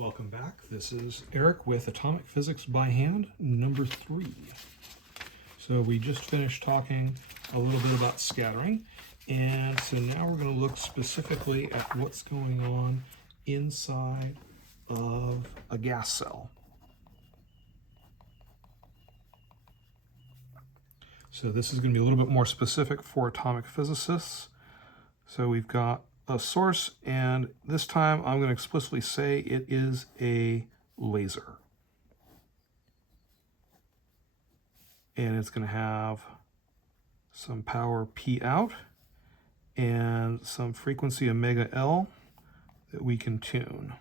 Welcome back. This is Eric with Atomic Physics by Hand, number 3. So we just finished talking a little bit about scattering, and so now we're going to look specifically at what's going on inside of a gas cell. So this is going to be a little bit more specific for atomic physicists. So we've got a source, and this time I'm going to explicitly say it is a laser. And it's going to have some power P out and some frequency omega L that we can tune,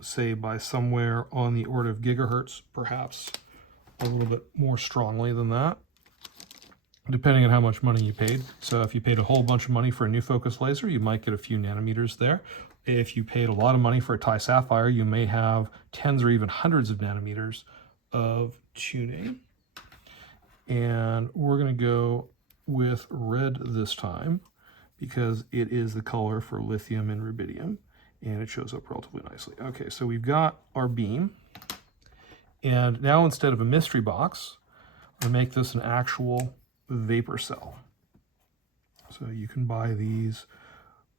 say by somewhere on the order of gigahertz, perhaps a little bit more strongly than that, depending on how much money you paid. So if you paid a whole bunch of money for a new focus laser, you might get a few nanometers there. If you paid a lot of money for a Ti Sapphire, you may have tens or even hundreds of nanometers of tuning. And we're going to go with red this time because it is the color for lithium and rubidium, and it shows up relatively nicely. Okay, so we've got our beam, and now instead of a mystery box, I make this an actual vapor cell. So you can buy these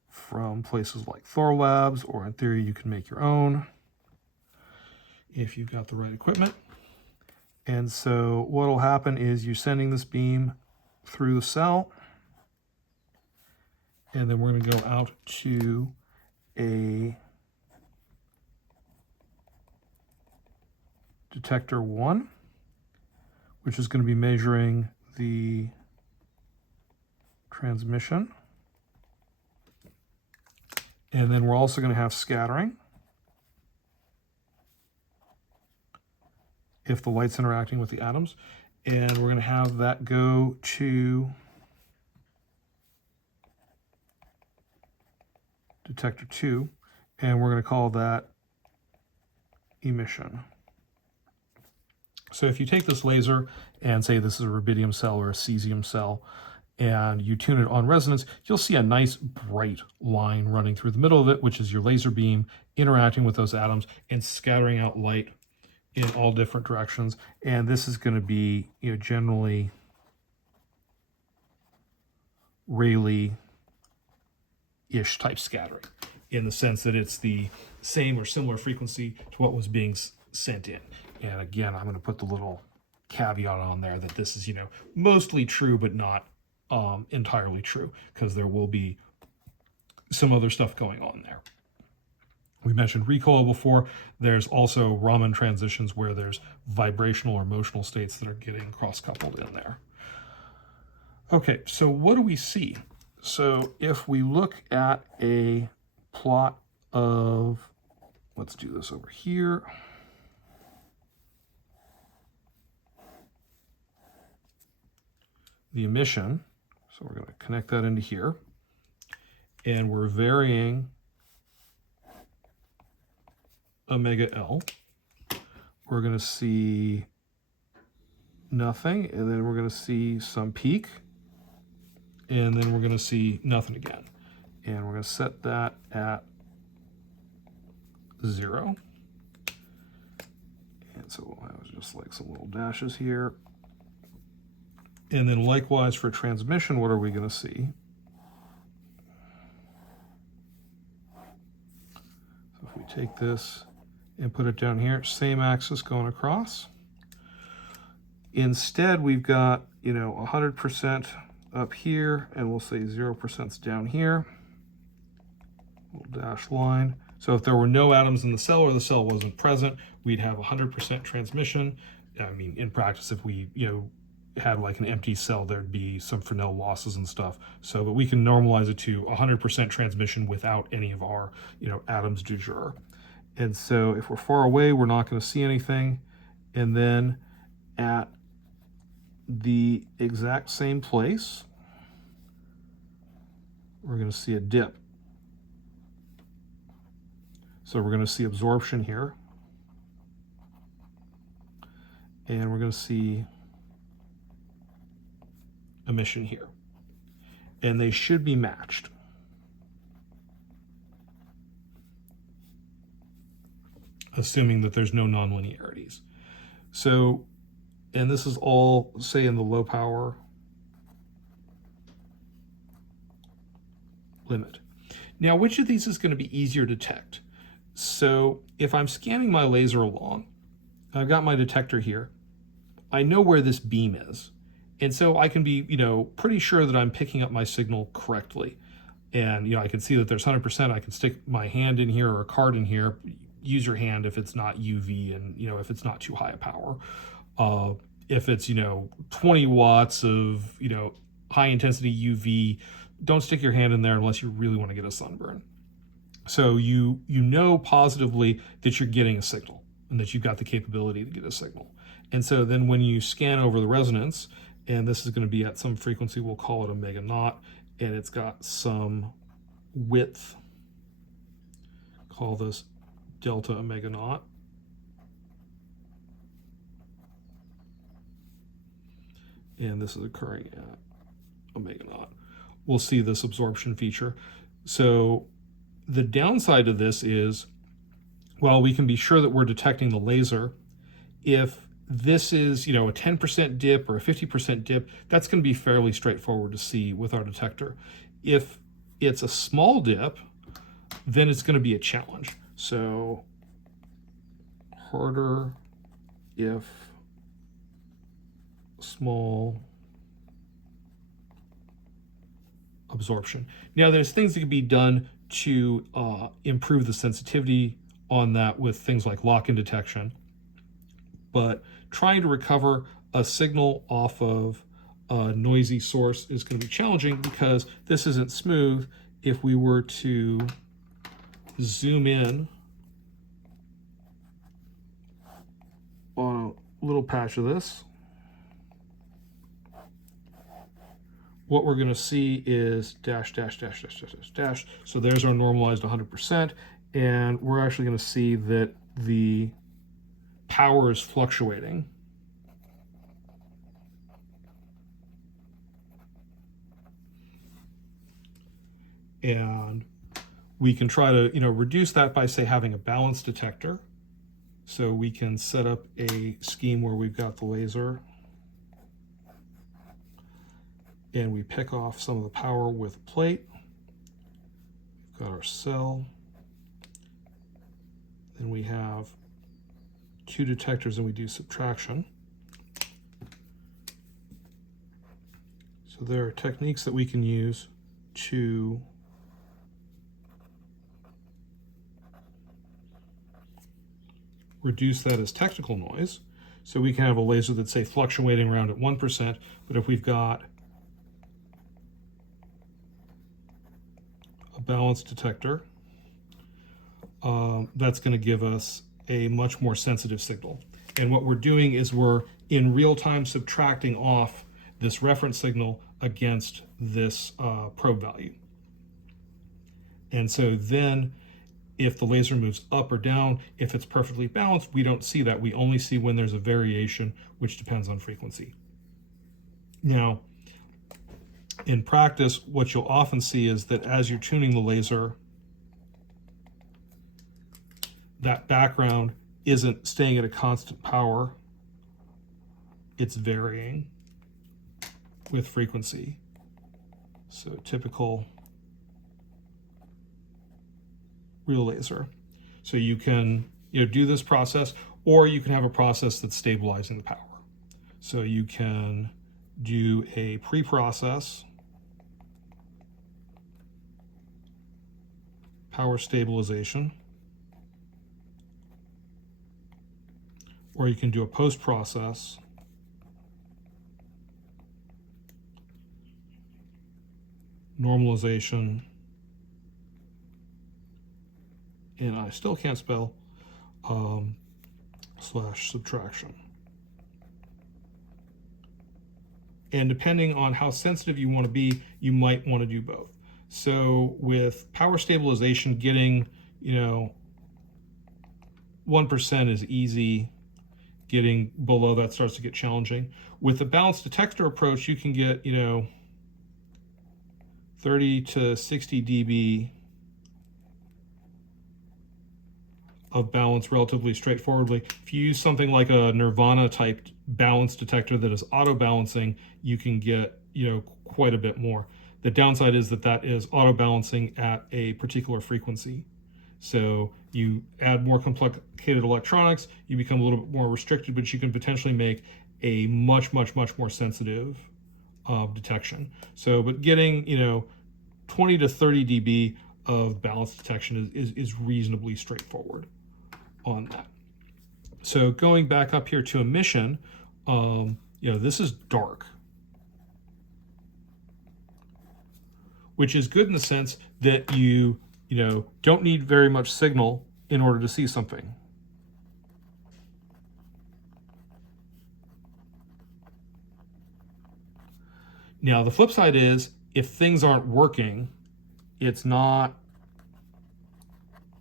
from places like Thor Labs, or in theory you can make your own if you've got the right equipment. And so what will happen is you're sending this beam through the cell, and then we're going to go out to a detector 1, which is going to be measuring the transmission. And then we're also going to have scattering if the light's interacting with the atoms. And we're going to have that go to detector 2, and we're going to call that emission. So if you take this laser and say this is a rubidium cell or a cesium cell, and you tune it on resonance, you'll see a nice bright line running through the middle of it, which is your laser beam interacting with those atoms and scattering out light in all different directions. And this is going to be, generally Rayleigh-ish type scattering, in the sense that it's the same or similar frequency to what was being sent in. And again, I'm going to put the little caveat on there that this is, mostly true, but not entirely true, because there will be some other stuff going on there. We mentioned recoil before. There's also Raman transitions where there's vibrational or motional states that are getting cross-coupled in there. Okay, so what do we see? So if we look at a plot of, let's do this over here. The emission, so we're going to connect that into here, and we're varying omega L. We're going to see nothing, and then we're going to see some peak, and then we're going to see nothing again. And we're going to set that at 0. And so we'll have just like some little dashes here. And then likewise for transmission, what are we going to see? So if we take this and put it down here, same axis going across. Instead, we've got, 100% up here, and we'll say 0% down here. Little dashed line. So if there were no atoms in the cell or the cell wasn't present, we'd have 100% transmission. I mean, in practice, if we, had like an empty cell, there'd be some Fresnel losses and stuff. So, but we can normalize it to 100% transmission without any of our, atoms du jour. And so if we're far away, we're not going to see anything. And then at the exact same place, we're going to see a dip. So we're going to see absorption here. And we're going to see emission here. And they should be matched. assuming that there's no nonlinearities. So, and this is all, say, in the low power limit. Now, which of these is going to be easier to detect? So if I'm scanning my laser along, I've got my detector here. I know where this beam is. And so I can be, pretty sure that I'm picking up my signal correctly. And, I can see that there's 100%. I can stick my hand in here or a card in here. Use your hand if it's not UV and, if it's not too high a power. If it's, 20 watts of, high intensity UV, don't stick your hand in there unless you really want to get a sunburn. So you know positively that you're getting a signal and that you've got the capability to get a signal. And so then when you scan over the resonance, and this is going to be at some frequency, we'll call it omega naught, and it's got some width, call this delta omega naught. And this is occurring at omega naught. We'll see this absorption feature. So the downside of this is, well, we can be sure that we're detecting the laser. If this is, a 10% dip or a 50% dip, that's going to be fairly straightforward to see with our detector. If it's a small dip, then it's going to be a challenge. So harder if small absorption. Now, there's things that can be done to improve the sensitivity on that with things like lock-in detection, but trying to recover a signal off of a noisy source is going to be challenging because this isn't smooth. If we were to zoom in on a little patch of this, what we're going to see is dash, dash, dash, dash, dash, dash, dash. So there's our normalized 100%. And we're actually going to see that the power is fluctuating. And we can try to, reduce that by, say, having a balanced detector. So we can set up a scheme where we've got the laser and we pick off some of the power with a plate. We've got our cell. Then we have two detectors and we do subtraction. So there are techniques that we can use to reduce that as technical noise. So we can have a laser that's, say, fluctuating around at 1%, but if we've got a balanced detector, that's going to give us a much more sensitive signal. And what we're doing is we're in real time subtracting off this reference signal against this probe value. And so then if the laser moves up or down, if it's perfectly balanced, we don't see that. We only see when there's a variation, which depends on frequency. Now, in practice, what you'll often see is that as you're tuning the laser, that background isn't staying at a constant power. It's varying with frequency. So typical real laser. So you can do this process, or you can have a process that's stabilizing the power. So you can do a pre-process, power stabilization, or you can do a post-process, normalization, and I still can't spell, slash subtraction. And depending on how sensitive you want to be, you might want to do both. So with power stabilization, getting, 1% is easy. Getting below that starts to get challenging. With the balanced detector approach, you can get, 30 to 60 dB of balance relatively straightforwardly. If you use something like a Nirvana type balance detector that is auto balancing, you can get, quite a bit more. The downside is that is auto balancing at a particular frequency. So you add more complicated electronics, you become a little bit more restricted, but you can potentially make a much more sensitive detection. So, but getting, 20 to 30 dB of balance detection is reasonably straightforward on that. So going back up here to emission, this is dark, which is good in the sense that you don't need very much signal in order to see something. Now, the flip side is if things aren't working, it's not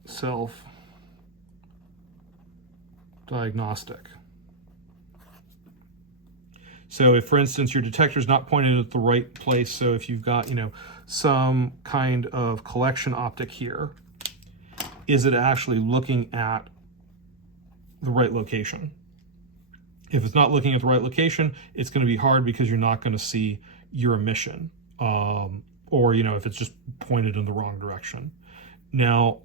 self-diagnostic. So if, for instance, your detector is not pointed at the right place, so if you've got, some kind of collection optic here, is it actually looking at the right location? If it's not looking at the right location, it's going to be hard because you're not going to see your emission, or, if it's just pointed in the wrong direction. Now,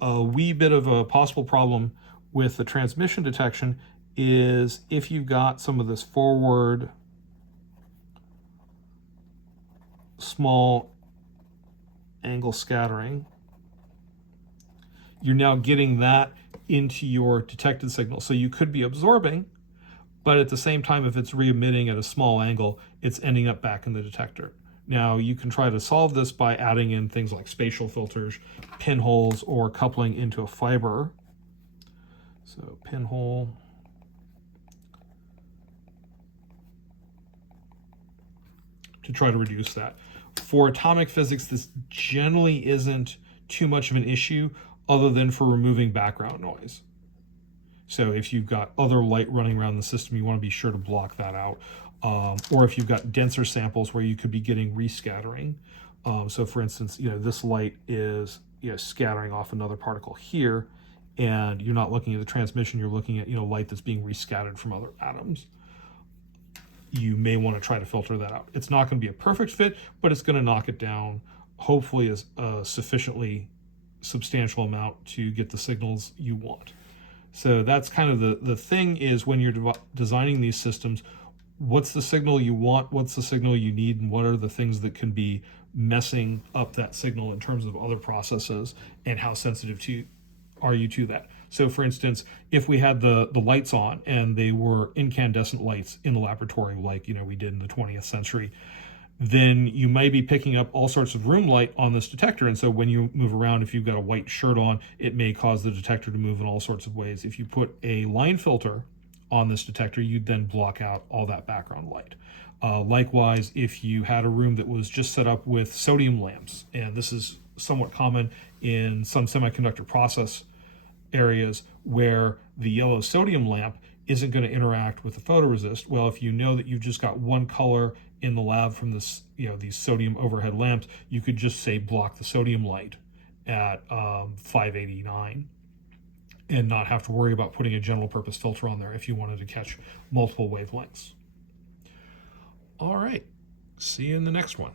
a wee bit of a possible problem with the transmission detection is if you've got some of this forward small angle scattering, you're now getting that into your detected signal. So you could be absorbing, but at the same time, if it's re-emitting at a small angle, it's ending up back in the detector. Now, you can try to solve this by adding in things like spatial filters, pinholes, or coupling into a fiber. So pinhole. To try to reduce that. For atomic physics, this generally isn't too much of an issue other than for removing background noise. So if you've got other light running around the system, you want to be sure to block that out. Or if you've got denser samples where you could be getting rescattering. So for instance, this light is scattering off another particle here, and you're not looking at the transmission, you're looking at light that's being rescattered from other atoms. You may want to try to filter that out. It's not going to be a perfect fit, but it's going to knock it down, hopefully as a sufficiently substantial amount to get the signals you want. So that's kind of the thing is when you're designing these systems, what's the signal you want, what's the signal you need, and what are the things that can be messing up that signal in terms of other processes, and how sensitive are you to that. So for instance, if we had the lights on and they were incandescent lights in the laboratory like we did in the 20th century, then you may be picking up all sorts of room light on this detector. And so when you move around, if you've got a white shirt on, it may cause the detector to move in all sorts of ways. If you put a line filter on this detector, you'd then block out all that background light. Likewise, if you had a room that was just set up with sodium lamps, and this is somewhat common in some semiconductor process areas where the yellow sodium lamp isn't going to interact with the photoresist. Well, if you know that you've just got one color in the lab from this, these sodium overhead lamps, you could just say block the sodium light at 589 and not have to worry about putting a general purpose filter on there if you wanted to catch multiple wavelengths. All right, see you in the next one.